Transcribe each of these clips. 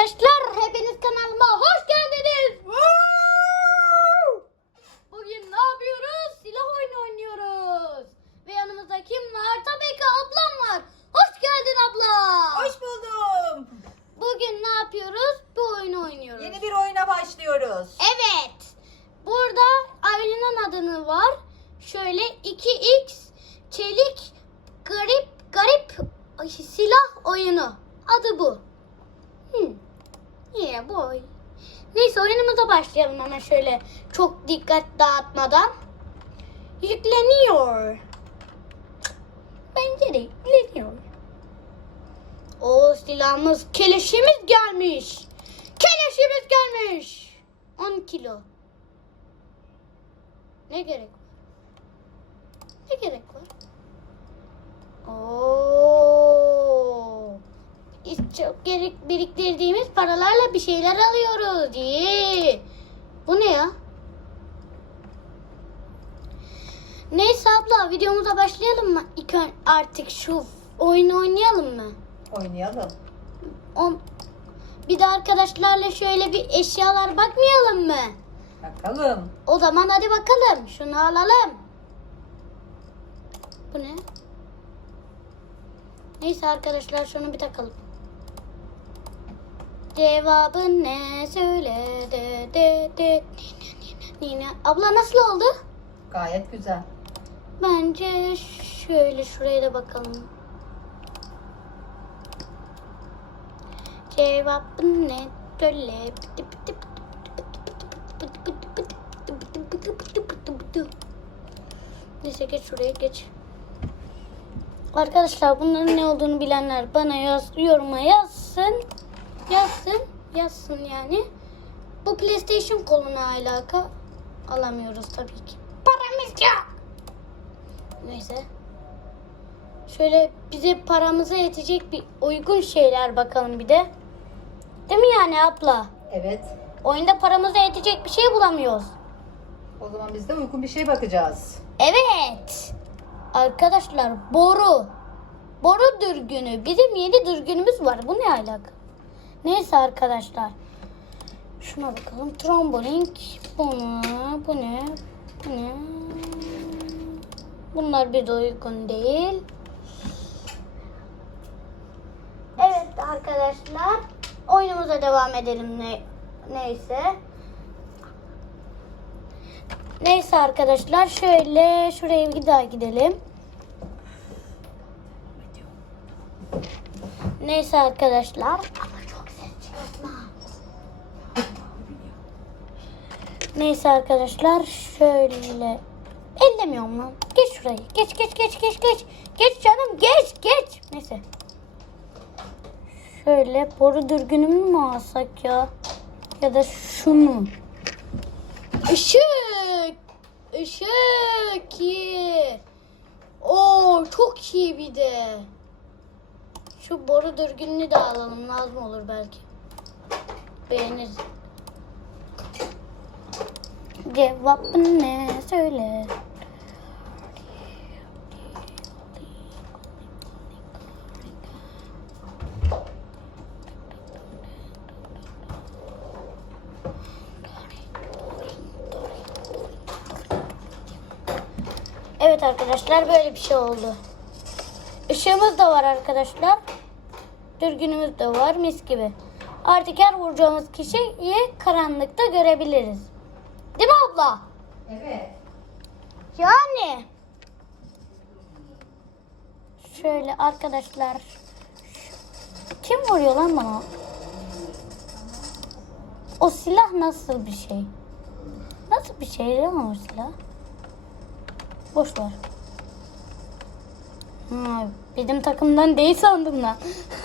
arkadaşlar, hepiniz kanalıma hoş geldiniz. Bugün ne yapıyoruz? Silah oyunu oynuyoruz. Ve yanımızda kim var? Tabii ki ablam var. Hoş geldin abla. Hoş buldum. Bugün ne yapıyoruz? Bu oyunu oynuyoruz. Yeni bir oyuna başlıyoruz. Evet. Burada Aylin'in adını var. Şöyle 2x çelik garip garip silah oyunu. Adı bu. Hmm. Bu oyun? Neyse oyunumuza başlayalım hemen şöyle çok dikkat dağıtmadan. Yükleniyor. Bence de yükleniyor. O silahımız, keleşimiz gelmiş. Keleşimiz gelmiş. 10 kilo. Ne gerek var? Ne gerek var? Oo. Çok gerek biriktirdiğimiz paralarla bir şeyler alıyoruz. İyi. Bu ne ya? Neyse abla videomuza başlayalım mı? İlk artık şu oyunu oynayalım mı? Oynayalım. O, bir de arkadaşlarla şöyle bir eşyalar bakmayalım mı? Bakalım. O zaman hadi bakalım. Şunu alalım. Bu ne? Neyse arkadaşlar şunu bir takalım. Cevabın ne söyle de de de nine. Abla nasıl oldu? Gayet güzel. Bence şöyle şuraya da bakalım. Cevabın ne söyle. Neyse geç şuraya geç. Arkadaşlar bunların ne olduğunu bilenler bana yaz, yoruma yazsın. Yazsın. Yazsın yani. Bu PlayStation koluna alaka alamıyoruz tabii ki. Paramız yok. Neyse. Şöyle bize paramıza yetecek bir uygun şeyler bakalım bir de. Değil mi yani abla? Evet. Oyunda paramıza yetecek bir şey bulamıyoruz. O zaman biz de uygun bir şey bakacağız. Evet. Arkadaşlar boru. Boru dürgünü. Bizim yeni dürgünümüz var. Bu ne alaka? Neyse arkadaşlar. Şuna bakalım. Tromboling. Bunu. Bu ne? Bu ne? Bunlar bir de uygun değil. Evet arkadaşlar. Oyunumuza devam edelim ne neyse. Neyse arkadaşlar şöyle şuraya bir daha gidelim. Neyse arkadaşlar. Ama çok ses çıkartma. Neyse arkadaşlar şöyle ellemiyorum lan. Geç şurayı. Geç geç geç geç geç. Geç canım geç geç. Neyse. Şöyle boru dürbünümü mü alsak ya? Ya da şunu. Işık. Işık iyi. Oo çok iyi bir de. Şu boru dürbününü de alalım. Lazım olur belki. Beğeniriz. Cevabın ne? Söyle. Evet arkadaşlar böyle bir şey oldu. Işığımız da var arkadaşlar. Dürbünümüz de var mis gibi. Artık her vuracağımız kişiyi karanlıkta görebiliriz. Değil mi abla? Evet. Yani. Şöyle arkadaşlar. Kim vuruyor lan bana? O silah nasıl bir şey? Nasıl bir şey lan o silah? Boş ver. Ha, bizim takımdan değil sandım lan.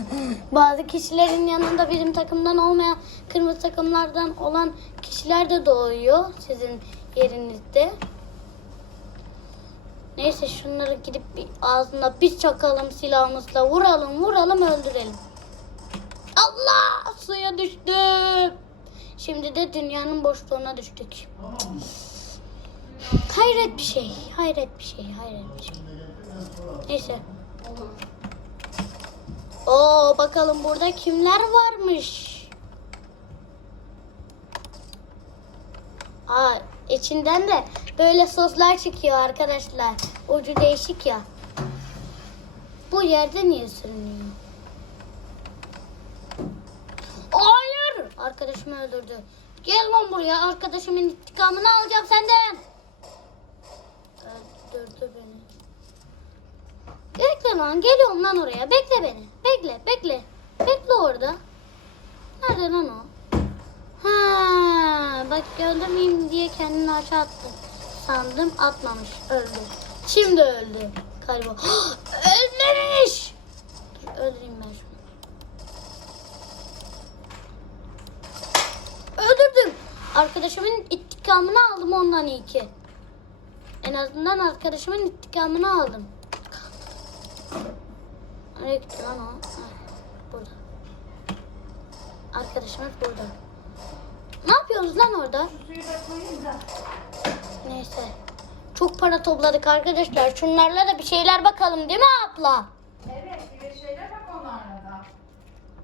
Bazı kişilerin yanında bizim takımdan olmayan kırmızı takımlardan olan kişiler de doğuyor sizin yerinizde. Neyse şunları gidip bir ağzına bir çakalım silahımızla vuralım vuralım öldürelim. Allah suya düştüm. Şimdi de dünyanın boşluğuna düştük. Hayret bir şey, hayret bir şey, hayret bir şey. Neyse. Oo bakalım burada kimler varmış. Ha içinden de böyle soslar çıkıyor arkadaşlar. Ucu değişik ya. Bu yerde niye sürünüyor? Hayır! Arkadaşımı öldürdü. Gel lan buraya. Arkadaşımın intikamını alacağım senden. Öldürdü beni. Bekle lan. Geliyorum lan oraya. Bekle beni. Bekle. Bekle. Bekle orada. Nerede lan o? Ha, bak öldürmeyeyim diye kendini aşağı attı. Sandım atmamış. Öldü. Şimdi öldü. Galiba. Ölmemiş. Dur, öldüreyim ben şunu. Öldürdüm. Arkadaşımın intikamını aldım ondan iyi ki. En azından arkadaşımın intikamını aldım. Nereye gitti lan o? Burada. Arkadaşımız burada. Ne yapıyorsunuz lan orada? Neyse. Çok para topladık arkadaşlar. Şunlarla da bir şeyler bakalım değil mi abla? Evet bir şeyler bak onlarla da.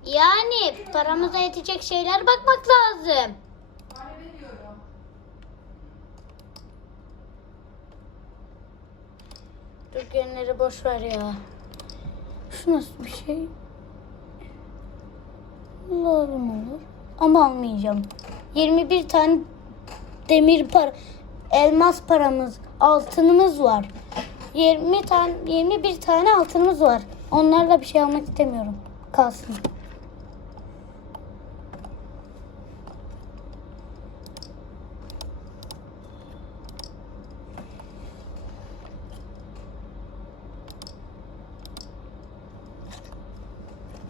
Yani paramıza yetecek şeyler bakmak lazım. Hani. Dükkanları boş ver ya. Şu nasıl bir şey? Lazım olur. Ama almayacağım. 21 tane demir para, elmas paramız, altınımız var. 20 tane, 21 tane altınımız var. Onlarla bir şey almak istemiyorum. Kalsın.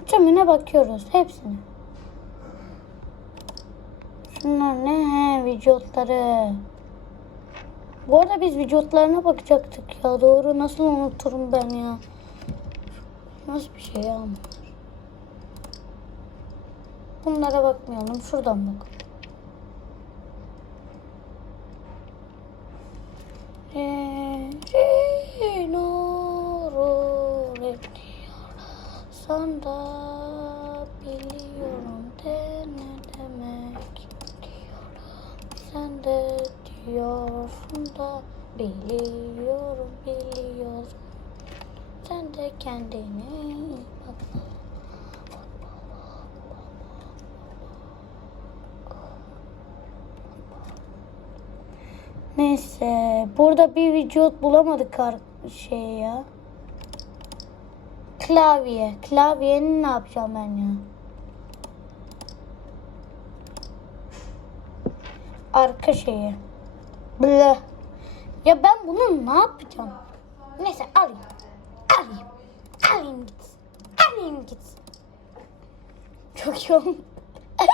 Tümüne bakıyoruz. Hepsine. Şunlar ne? He, vücutları. Bu arada biz vücutlarına bakacaktık ya. Doğru. Nasıl unuturum ben ya? Nasıl bir şey ya bunlar? Bunlara bakmayalım. Şuradan bak. Sen da biliyorum de ne demek diyorum. Sen de diyorsun da biliyorum biliyorum. Sen de kendine iyi bak. Neyse burada bir vücut bulamadık şey ya. Klavye. Klavyenin ne yapacağım ben ya? Arka şeyi. Bleh. Ya ben bunu ne yapacağım? Neyse alayım. Alayım. Alayım git. Alayım git. Çok yoğun.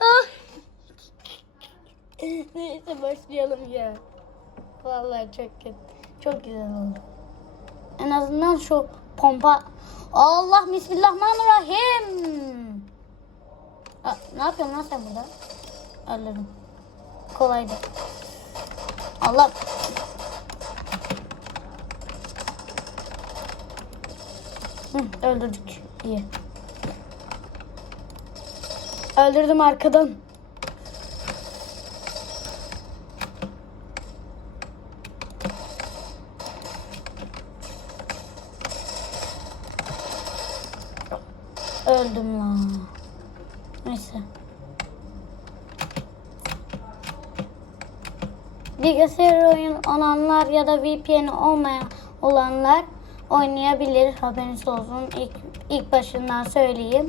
Ah. Neyse başlayalım ya. Vallahi çok kötü. Çok güzel oldu. En azından şu pompa. Allah bismillahirrahmanirrahim. Aa, ne yapıyorsun lan sen burada? Öldürdüm. Kolaydı. Allah. Hı, öldürdük. İyi. Öldürdüm arkadan. Öldüm lan. Neyse. Bilgisayar oyun olanlar ya da VPN olmayan olanlar oynayabilir. Haberiniz olsun. İlk, ilk başından söyleyeyim.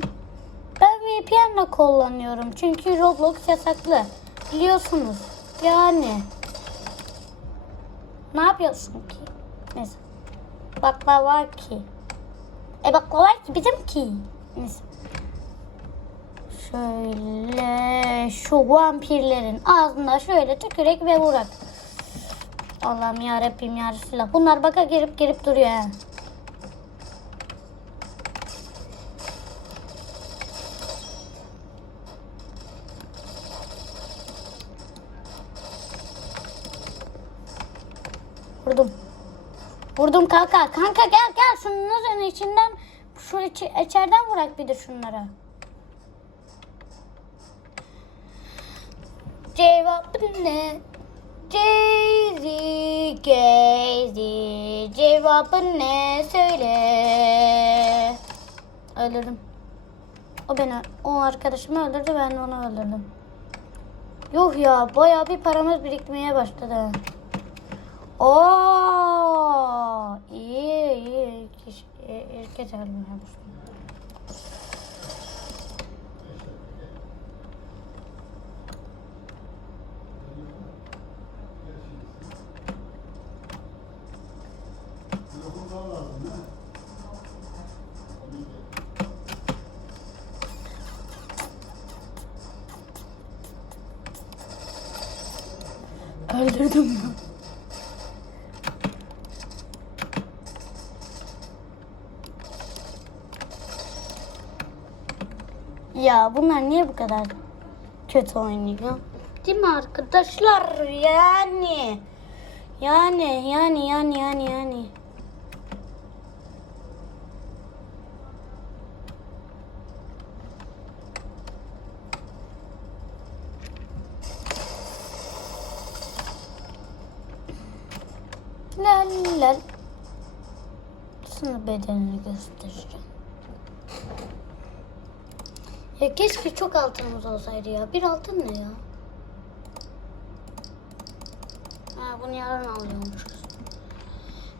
Ben VPN ile kullanıyorum. Çünkü Roblox yasaklı. Biliyorsunuz. Yani. Ne yapıyorsun ki? Neyse. Baklava ki. E baklava ki bizim ki. Neyse. Şöyle şu vampirlerin ağzına şöyle tükürek ve vurak. Allah'ım ya Rabbim ya Resulallah. Bunlar baka girip girip duruyor ha. Vurdum. Vurdum kanka. Kanka gel gel şunun içinden şu içi, içeriden vurak bir de şunlara. Cevap ne? Ceyzi gezi cevabın ne söyle. Öldürdüm. O beni, o arkadaşımı öldürdü ben onu öldürdüm. Yuh ya bayağı bir paramız birikmeye başladı. Oo iyi iyi. Kişi, erkek haline başladı. Öldürdüm mü? Ya bunlar niye bu kadar kötü oynuyor? Değil mi arkadaşlar? Yani. Yani yani yani yani yani. Lal lal. Sana bedenini göstereceğim. Ya keşke çok altınımız olsaydı ya. Bir altın ne ya? Ha, bunu yarın alıyormuşuz.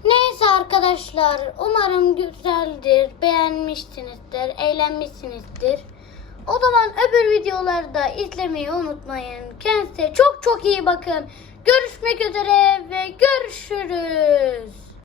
Neyse arkadaşlar. Umarım güzeldir. Beğenmişsinizdir. Eğlenmişsinizdir. O zaman öbür videoları da izlemeyi unutmayın. Kendinize çok çok iyi bakın. Görüşmek üzere ve görüşürüz.